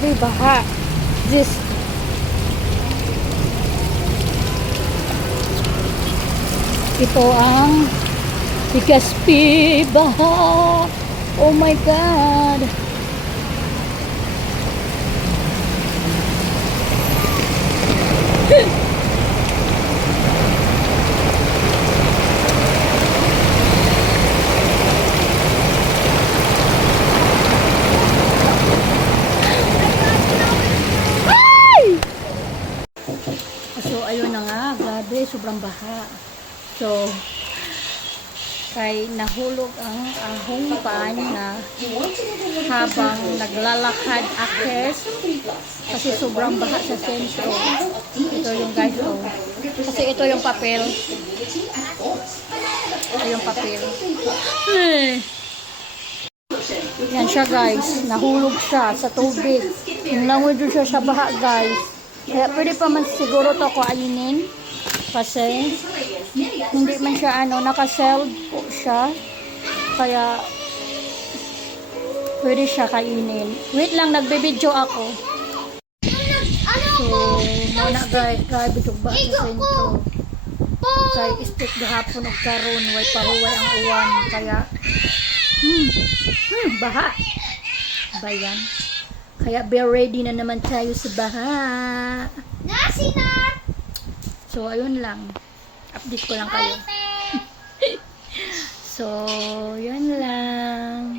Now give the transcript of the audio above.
Really baha. This ito ang Legazpi baha. Oh my God. So, ayun na nga, grabe, sobrang baha. So, kay nahulog ang ahong pan na habang naglalakad akes kasi sobrang baha sa sentro. Ito yung guys, oh. Kasi ito yung papel. Ito yung papel. Yan siya guys, nahulog siya sa tubig. Yung langoy doon siya sa baha guys. Kaya pwede pa man siguro to kainin kasi hindi man siya naka-sealed po siya. Kaya pwede siya kainin. Wait lang, nagbe-video ako. So, muna guys, grabe ba sa sentro. Kay istik gahapon og karon way pahuway ang uwan kaya baha. Bayan. Kaya be ready na naman tayo sa baha. So, ayun lang. Update ko lang kayo. So, yun lang.